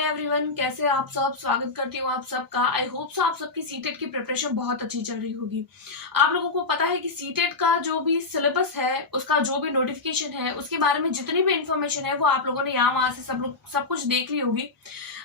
Hi everyone, कैसे आप सब। स्वागत करती हूँ आप सबका। आई होप सो आप सबकी सीटेट की प्रिपरेशन बहुत अच्छी चल रही होगी। आप लोगों को पता है कि सीटेट का जो भी सिलेबस है, उसका जो भी नोटिफिकेशन है, उसके बारे में जितनी भी इंफॉर्मेशन है वो आप लोगों ने यहाँ वहां से सब कुछ देख ली होगी।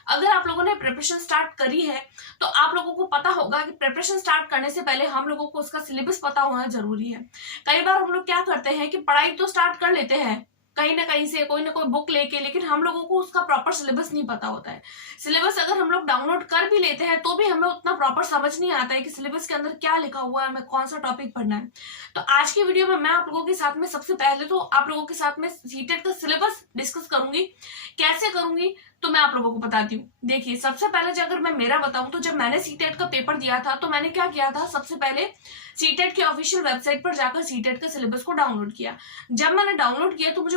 अगर आप लोगों ने प्रिपरेशन स्टार्ट करी है तो आप लोगों को पता होगा कि प्रिपरेशन स्टार्ट करने से पहले हम लोगों को उसका सिलेबस पता होना जरूरी है। कई बार हम लोग क्या करते हैं कि पढ़ाई तो स्टार्ट कर लेते हैं कहीं ना कहीं से, कोई ना कोई बुक लेके, लेकिन हम लोगों को उसका प्रॉपर सिलेबस नहीं पता होता है। सिलेबस अगर हम लोग डाउनलोड कर भी लेते हैं तो भी हमें उतना प्रॉपर समझ नहीं आता है कि सिलेबस के अंदर क्या लिखा हुआ है, हमें कौन सा टॉपिक पढ़ना है। तो आज की वीडियो में मैं आप लोगों के साथ में सबसे पहले तो आप लोगों के साथ में सीटेट का सिलेबस डिस्कस करूंगी। कैसे करूंगी तो मैं आप लोगों को बताती हूँ। देखिए, सबसे पहले अगर मैं मेरा बताऊं तो जब मैंने सीटेट का पेपर दिया था तो मैंने क्या किया था, सबसे पहले सीटेट के ऑफिशियल वेबसाइट पर जाकर सीटेट के सिलेबस को डाउनलोड किया। जब मैंने डाउनलोड किया तो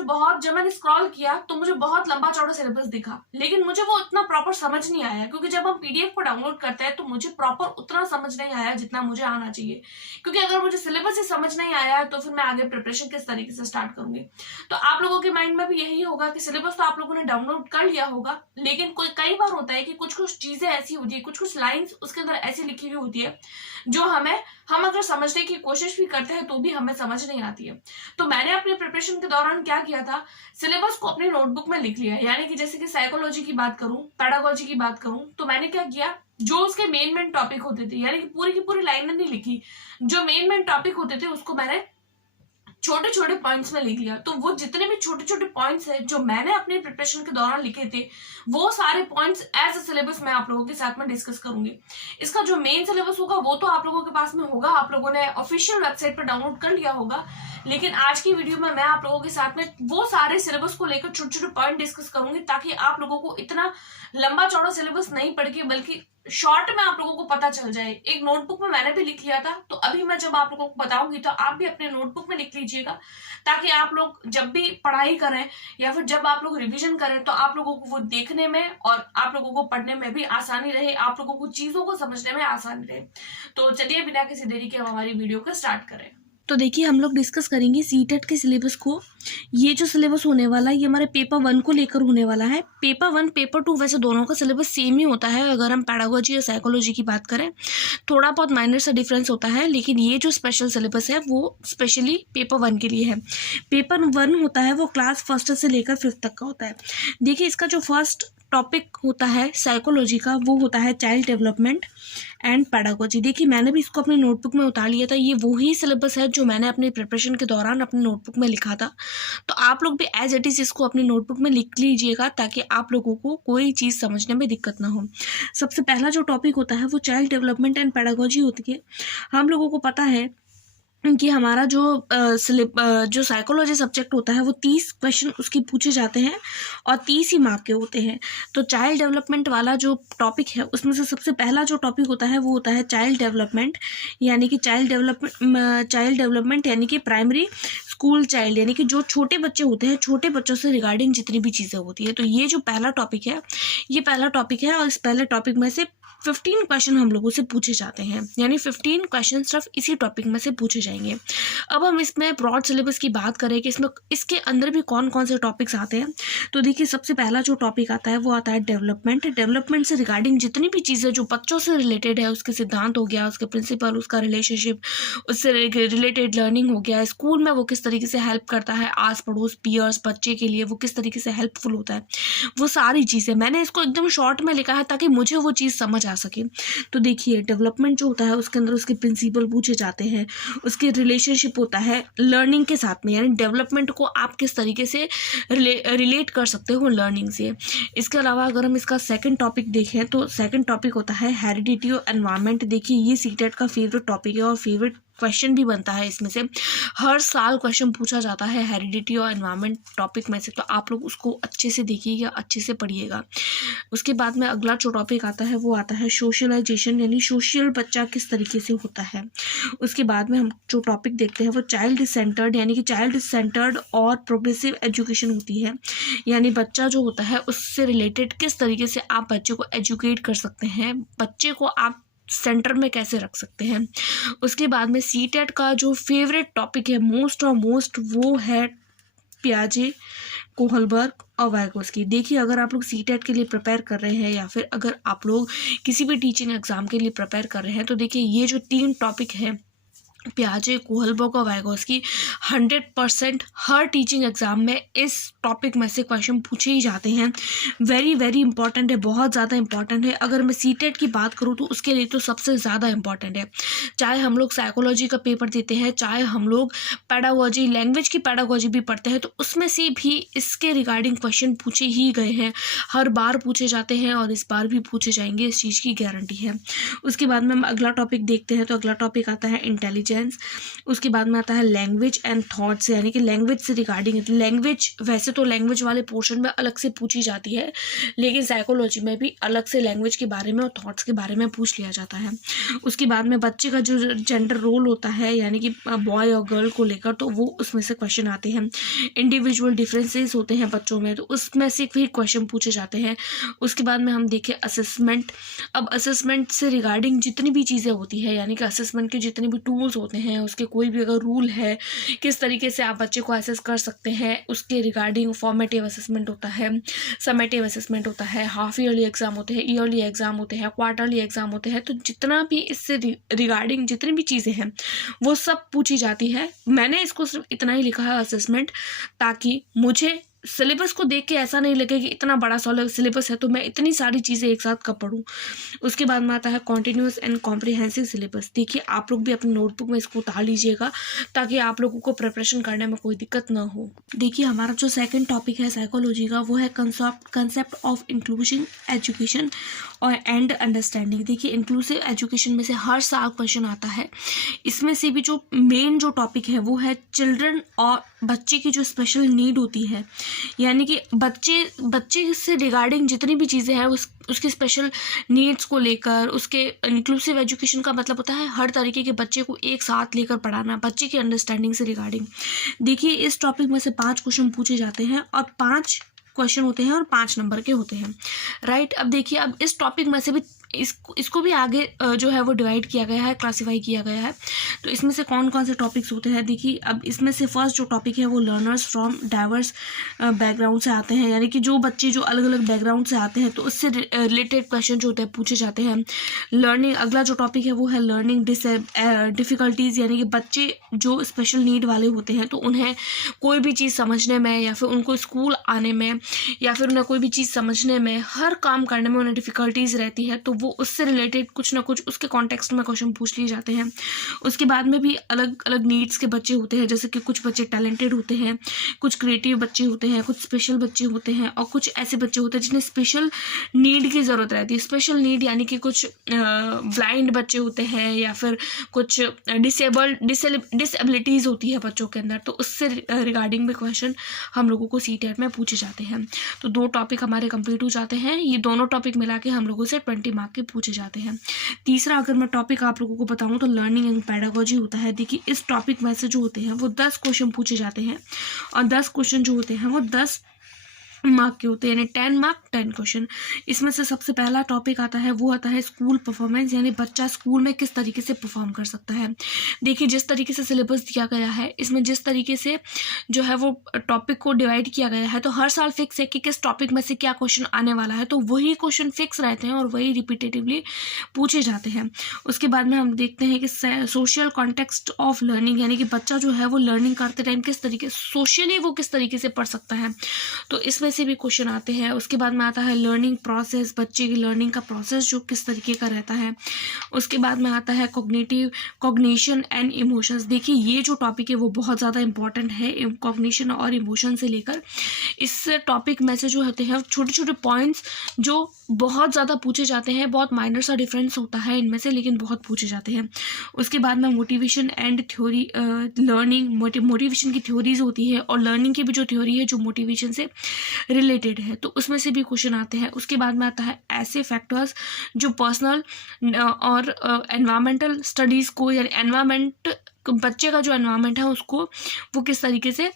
जब मैंने स्क्रॉल किया तो मुझे बहुत लंबा चौड़ा सिलेबस दिखा, लेकिन मुझे वो उतना प्रॉपर समझ नहीं आया, क्योंकि जब हम पीडीएफ को डाउनलोड करते हैं तो मुझे प्रॉपर उतना समझ नहीं आया जितना मुझे आना चाहिए। क्योंकि अगर मुझे सिलेबस ही समझ नहीं आया तो फिर मैं आगे प्रिपरेशन किस तरीके से स्टार्ट करूंगी। तो आप लोगों के माइंड में भी यही होगा कि सिलेबस तो आप लोगों ने डाउनलोड कर लिया होगा, लेकिन कई बार होता है कि कुछ कुछ चीजें ऐसी होती है, कुछ कुछ लाइंस उसके अंदर ऐसी लिखी हुई होती है जो हम अगर समझने की कोशिश भी करते हैं तो भी हमें समझ नहीं आती है। तो मैंने अपने प्रिपरेशन के दौरान क्या किया था, सिलेबस को अपनी नोटबुक में लिख लिया। यानी कि जैसे कि साइकोलॉजी की बात करूं, पेडागोजी की बात करूं, तो मैंने क्या किया, जो उसके मेन टॉपिक होते थे, यानी कि पूरी की पूरी लाइन नहीं लिखी, जो मेन टॉपिक होते थे उसको मैंने छोटे छोटे पॉइंट्स में लिख लिया। तो वो जितने भी छोटे छोटे पॉइंट्स हैं जो मैंने अपने प्रिपरेशन के दौरान लिखे थे, वो सारे पॉइंट्स एज अ सिलेबस मैं आप लोगों के साथ में डिस्कस करूंगी। इसका जो मेन सिलेबस होगा वो तो आप लोगों के पास में होगा, आप लोगों ने ऑफिशियल वेबसाइट पर डाउनलोड कर लिया होगा। लेकिन आज की वीडियो में मैं आप लोगों के साथ में वो सारे सिलेबस को लेकर छोटे छोटे पॉइंट डिस्कस करूंगी, ताकि आप लोगों को इतना लंबा चौड़ा सिलेबस नहीं पढ़ के बल्कि शॉर्ट में आप लोगों को पता चल जाए। एक नोटबुक में मैंने भी लिख लिया था, तो अभी मैं जब आप लोगों को बताऊंगी तो आप भी अपने नोटबुक में लिख लीजिएगा, ताकि आप लोग जब भी पढ़ाई करें या फिर जब आप लोग रिवीजन करें तो आप लोगों को वो देखने में और आप लोगों को पढ़ने में भी आसानी रहे, आप लोगों को चीजों को समझने में आसानी रहे। तो चलिए बिना किसी देरी के हम हमारी वीडियो को स्टार्ट करें। तो देखिए, हम लोग डिस्कस करेंगे सीटेट के सिलेबस को। ये जो सिलेबस होने वाला है ये हमारे पेपर 1 को लेकर होने वाला है। पेपर 1 पेपर 2 वैसे दोनों का सिलेबस सेम ही होता है। अगर हम पेडागोजी या साइकोलॉजी की बात करें, थोड़ा बहुत माइनर सा डिफरेंस होता है, लेकिन ये जो स्पेशल सिलेबस है वो स्पेशली पेपर 1 के लिए है। पेपर 1 होता है वो क्लास 1 से लेकर 5th तक का होता है। देखिए, इसका जो फर्स्ट टॉपिक होता है साइकोलॉजी का वो होता है चाइल्ड डेवलपमेंट एंड पेडागोजी। देखिए, मैंने भी इसको अपने नोटबुक में उतार लिया था। ये वही सिलेबस है जो मैंने अपने प्रिपरेशन के दौरान अपने नोटबुक में लिखा था। तो आप लोग भी एज इट इज़ इसको अपनी नोटबुक में लिख लीजिएगा, ताकि आप लोगों को कोई चीज़ समझने में दिक्कत ना हो। सबसे पहला जो टॉपिक होता है वो चाइल्ड डेवलपमेंट एंड पेडागोजी होती है। हम लोगों को पता है कि हमारा जो साइकोलॉजी सब्जेक्ट होता है वो 30 क्वेश्चन उसके पूछे जाते हैं और 30 ही मार्क के होते हैं। तो चाइल्ड डेवलपमेंट वाला जो टॉपिक है उसमें से सबसे पहला जो टॉपिक होता है वो होता है चाइल्ड डेवलपमेंट, यानी कि चाइल्ड डेवलपमेंट यानी कि प्राइमरी स्कूल चाइल्ड, यानी कि जो छोटे बच्चे होते हैं, छोटे बच्चों से रिगार्डिंग जितनी भी चीज़ें होती है। तो ये जो पहला टॉपिक है, ये पहला टॉपिक है, और इस पहले टॉपिक में से 15 क्वेश्चन हम लोगों से पूछे जाते हैं, यानी 15 क्वेश्चन सिर्फ इसी टॉपिक में से पूछे जाएंगे। अब हम इसमें ब्रॉड सिलेबस की बात करें कि इसके अंदर भी कौन कौन से टॉपिक्स आते हैं, तो देखिए, सबसे पहला जो टॉपिक आता है वो आता है डेवलपमेंट। डेवलपमेंट से रिगार्डिंग जितनी भी चीज़ें जो बच्चों से रिलेटेड है, उसके सिद्धांत हो गया, उसके प्रिंसिपल, उसका रिलेशनशिप, उससे रिलेटेड लर्निंग हो गया, स्कूल में वो किस तरीके से हेल्प करता है, आस पड़ोस पीयर्स बच्चे के लिए वो किस तरीके से हेल्पफुल होता है, वो सारी चीज़ें मैंने इसको एकदम शॉर्ट में लिखा है ताकि मुझे वो चीज़ समझ आ सके। तो देखिए, डेवलपमेंट जो होता है उसके अंदर उसके प्रिंसिपल पूछे जाते हैं, उसके रिलेशनशिप होता है लर्निंग के साथ में, यानी डेवलपमेंट को आप किस तरीके से रिलेट कर सकते हो लर्निंग से। इसके अलावा अगर हम इसका सेकंड टॉपिक देखें तो सेकंड टॉपिक होता है हेरिडिटी और एनवायरनमेंट। देखिए, ये सीटेट का फेवरेट टॉपिक है और फेवरेट क्वेश्चन भी बनता है इसमें से। हर साल क्वेश्चन पूछा जाता है हेरिडिटी और एनवायरनमेंट टॉपिक में से, तो आप लोग उसको अच्छे से देखिएगा, अच्छे से पढ़िएगा। उसके बाद में अगला जो टॉपिक आता है वो आता है सोशलाइजेशन, यानी सोशल बच्चा किस तरीके से होता है। उसके बाद में हम जो टॉपिक देखते हैं वो चाइल्ड सेंटर्ड, यानी कि चाइल्ड सेंटर्ड और प्रोग्रेसिव एजुकेशन होती है, यानी बच्चा जो होता है उससे रिलेटेड किस तरीके से आप बच्चे को एजुकेट कर सकते हैं, बच्चे को आप सेंटर में कैसे रख सकते हैं। उसके बाद में सीटेट का जो फेवरेट टॉपिक है मोस्ट और मोस्ट, वो है पियाजे कोहलबर्ग और वाइगोस्की। देखिए, अगर आप लोग सीटेट के लिए प्रिपेयर कर रहे हैं या फिर अगर आप लोग किसी भी टीचिंग एग्जाम के लिए प्रिपेयर कर रहे हैं, तो देखिए ये जो 3 टॉपिक हैं, पियाजे, कोहलबर्ग और वाइगोस्की, 100% हर टीचिंग एग्जाम में इस टॉपिक में से क्वेश्चन पूछे ही जाते हैं। वेरी वेरी इंपॉर्टेंट है, बहुत ज़्यादा इंपॉर्टेंट है। अगर मैं सीटेट की बात करूँ तो उसके लिए तो सबसे ज़्यादा इंपॉर्टेंट है। चाहे हम लोग साइकोलॉजी का पेपर देते हैं, चाहे हम लोग पैडागोजी, लैंग्वेज की पैडागोजी भी पढ़ते हैं, तो उसमें से भी इसके रिगार्डिंग क्वेश्चन पूछे ही गए हैं, हर बार पूछे जाते हैं और इस बार भी पूछे जाएंगे, इस चीज़ की गारंटी है। उसके बाद में हम अगला टॉपिक देखते हैं, तो अगला टॉपिक आता है इंटेलिजेंस। उसके बाद में आता है लैंग्वेज एंड थॉट्स, यानी कि लैंग्वेज से रिगार्डिंग। लैंग्वेज, वैसे तो लैंग्वेज वाले पोर्शन में अलग से पूछी जाती है, लेकिन साइकोलॉजी में भी अलग से लैंग्वेज के बारे में और थॉट्स के बारे में पूछ लिया जाता है। उसके बाद में बच्चे का जो जेंडर रोल होता है, यानी कि बॉय और गर्ल को लेकर, तो वो उसमें से क्वेश्चन आते हैं। इंडिविजुअल डिफरेंसेस होते हैं बच्चों में, तो उसमें से भी क्वेश्चन पूछे जाते हैं। उसके बाद में हम देखें असेसमेंट। अब असेसमेंट से रिगार्डिंग जितनी भी चीज़ें होती है, यानी कि असेसमेंट के जितने भी टूल्स होते हैं, उसके कोई भी अगर रूल है, किस तरीके से आप बच्चे को असेस कर सकते हैं, उसके रिगार्डिंग फॉर्मेटिव असेसमेंट होता है, समेटिव असेसमेंट होता है, हाफ ईयरली एग्जाम होते हैं, ईयरली एग्जाम होते हैं, क्वार्टरली एग्जाम होते हैं। तो जितना भी इससे रिगार्डिंग जितनी भी चीज़ें हैं वो सब पूछी जाती है। मैंने इसको सिर्फ इतना ही लिखा है असेसमेंट, ताकि मुझे सिलेबस को देख के ऐसा नहीं लगे कि इतना बड़ा सिलेबस है तो मैं इतनी सारी चीज़ें एक साथ कब पढूं। उसके बाद में आता है कॉन्टिन्यूस एंड कॉम्प्रिहेंसिव सिलेबस। देखिए, आप लोग भी अपनी नोटबुक में इसको उतार लीजिएगा, ताकि आप लोगों को प्रिपरेशन करने में कोई दिक्कत ना हो। देखिए, हमारा जो सेकंड टॉपिक है साइकोलॉजी का, वो है कंसेप्ट ऑफ इंक्लूसिव एजुकेशन और एंड अंडरस्टैंडिंग। देखिए, इंक्लूसिव एजुकेशन में से हर साल क्वेश्चन आता है। इसमें से भी जो मेन जो टॉपिक है वो है चिल्ड्रन और बच्चे की जो स्पेशल नीड होती है, यानी कि बच्चे से रिगार्डिंग जितनी भी चीज़ें हैं उसके स्पेशल नीड्स को लेकर। उसके इंक्लूसिव एजुकेशन का मतलब होता है हर तरीके के बच्चे को एक साथ लेकर पढ़ाना, बच्चे की अंडरस्टैंडिंग से रिगार्डिंग। देखिए, इस टॉपिक में से 5 क्वेश्चन पूछे जाते हैं और 5 क्वेश्चन होते हैं और 5 नंबर के होते हैं, राइट। अब देखिए, अब इस टॉपिक में से भी इसको भी आगे जो है वो डिवाइड किया गया है, क्लासीफाई किया गया है। तो इसमें से कौन कौन से टॉपिक्स होते हैं, देखिए। अब इसमें से फर्स्ट जो टॉपिक है वो लर्नर्स फ्रॉम डाइवर्स बैकग्राउंड से आते हैं, यानी कि जो बच्चे जो अलग अलग बैकग्राउंड से आते हैं तो उससे रिलेटेड क्वेश्चन जो होते हैं पूछे जाते हैं। लर्निंग, अगला जो टॉपिक है वो है लर्निंग डिफ़िकल्टीज़, यानी कि बच्चे जो स्पेशल नीड वाले होते हैं तो उन्हें कोई भी चीज़ समझने में या फिर उनको स्कूल आने में या फिर उन्हें कोई भी चीज़ समझने में, हर काम करने में उन्हें डिफ़िकल्टीज़ रहती है, तो वो उससे रिलेटेड कुछ ना कुछ उसके कॉन्टेक्स्ट में क्वेश्चन पूछ लिए जाते हैं। उसके बाद में भी अलग अलग नीड्स के बच्चे होते हैं, जैसे कि कुछ बच्चे टैलेंटेड होते हैं, कुछ क्रिएटिव बच्चे होते हैं, कुछ स्पेशल बच्चे होते हैं और कुछ ऐसे बच्चे होते हैं जिन्हें स्पेशल नीड की ज़रूरत रहती है। स्पेशल नीड यानी कि कुछ ब्लाइंड बच्चे होते हैं या फिर कुछ डिसेबिलिटीज़ होती है बच्चों के अंदर, तो उससे रिगार्डिंग भी क्वेश्चन हम लोगों को सीटेट में पूछे जाते हैं। तो 2 टॉपिक हमारे कंप्लीट हो जाते हैं। ये दोनों टॉपिक मिला के हम लोगों से 20 मार्क के पूछे जाते हैं। तीसरा अगर मैं टॉपिक आप लोगों को बताऊं तो लर्निंग एंड पैडागोजी होता है। देखिए, इस टॉपिक में से जो होते हैं वो 10 क्वेश्चन पूछे जाते हैं और 10 क्वेश्चन जो होते हैं वो 10 मार्क के होते हैं, यानी 10 मार्क 10 क्वेश्चन। इसमें से सबसे पहला टॉपिक आता है वो आता है स्कूल परफॉर्मेंस, यानी बच्चा स्कूल में किस तरीके से परफॉर्म कर सकता है। देखिए, जिस तरीके से सिलेबस दिया गया है, इसमें जिस तरीके से जो है वो टॉपिक को डिवाइड किया गया है, तो हर साल फिक्स है कि किस टॉपिक में से क्या क्वेश्चन आने वाला है, तो वही क्वेश्चन फिक्स रहते हैं और वही रिपीटेटिवली पूछे जाते हैं। उसके बाद में हम देखते हैं कि सोशल कॉन्टेक्स्ट ऑफ लर्निंग, यानी कि बच्चा जो है वो लर्निंग करते टाइम किस तरीके सोशली वो किस तरीके से पढ़ सकता है, तो इसमें से भी क्वेश्चन आते हैं। उसके बाद में आता है लर्निंग प्रोसेस, बच्चे की लर्निंग का प्रोसेस जो किस तरीके का रहता है। उसके बाद में आता है कॉग्निशन एंड इमोशंस। देखिए, ये जो टॉपिक है वो बहुत ज़्यादा इंपॉर्टेंट है, कॉग्निशन और इमोशन से लेकर। इस टॉपिक में से जो होते हैं छोटे छोटे पॉइंट्स जो बहुत ज़्यादा पूछे जाते हैं, बहुत माइनर सा डिफरेंस होता है इनमें से, लेकिन बहुत पूछे जाते हैं। उसके बाद में motivation and theory, learning, motivation की थ्योरीज होती है और लर्निंग की भी जो थ्योरी है जो मोटिवेशन से रिलेटेड है, तो उसमें से भी क्वेश्चन आते हैं। उसके बाद में आता है ऐसे फैक्टर्स जो पर्सनल और एनवायरमेंटल स्टडीज़ को, यानी एनवायरमेंट, बच्चे का जो एनवायरमेंट है उसको वो किस तरीके से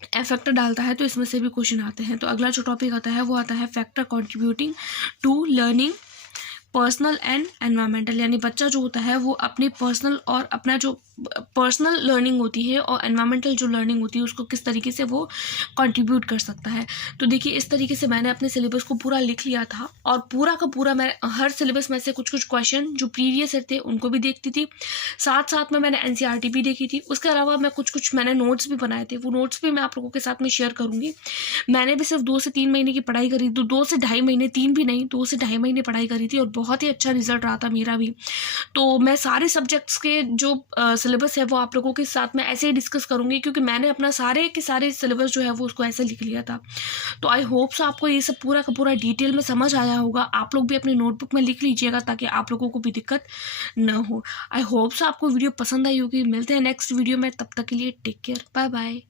इफेक्ट डालता है, तो इसमें से भी क्वेश्चन आते हैं। तो अगला जो टॉपिक आता है वो आता है factor contributing to learning personal and environmental, यानी बच्चा जो होता है वो अपने पर्सनल और अपना जो पर्सनल लर्निंग होती है और एनवायरमेंटल जो लर्निंग होती है उसको किस तरीके से वो कंट्रीब्यूट कर सकता है। तो देखिए इस तरीके से मैंने अपने सिलेबस को पूरा लिख लिया था और पूरा का पूरा मैं हर सिलेबस में से कुछ कुछ क्वेश्चन जो प्रीवियस ईयर थे उनको भी देखती थी, साथ साथ में मैंने एनसीईआरटी भी देखी थी। उसके अलावा मैं कुछ मैंने नोट्स भी बनाए थे, वो नोट्स भी मैं आप लोगों के साथ में शेयर करूँगी। मैंने भी सिर्फ 2 से 3 महीने की पढ़ाई करी, तो 2 से ढाई महीने, 3 भी नहीं, 2 से ढाई महीने पढ़ाई करी थी और बहुत ही अच्छा रिजल्ट रहा था मेरा भी। तो मैं सारे सब्जेक्ट्स के जो सिलेबस है वो आप लोगों के साथ में ऐसे ही डिस्कस करूँगी, क्योंकि मैंने अपना सारे के सारे सिलेबस जो है वो उसको ऐसे लिख लिया था। तो आई होप सो आपको ये सब पूरा का पूरा डिटेल में समझ आया होगा। आप लोग भी अपने नोटबुक में लिख लीजिएगा ताकि आप लोगों को भी दिक्कत न हो। आई होप सो आपको वीडियो पसंद आई होगी। मिलते हैं नेक्स्ट वीडियो में, तब तक के लिए टेक केयर, बाय बाय।